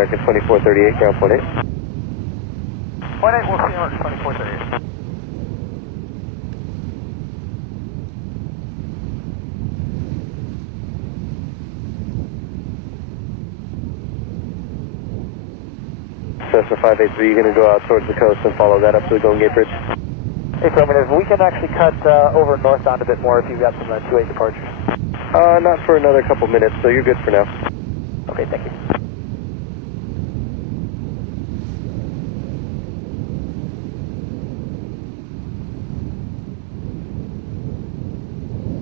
American 2438, ground point 8. Point 8, we'll see you on 2438. Cessna 583, you're going to go out towards the coast and follow that up to the Golden Gate Bridge? Affirmative. We can actually cut over northbound a bit more if you've got some 2-8 departures. Not for another couple minutes, so you're good for now. Okay, thank you.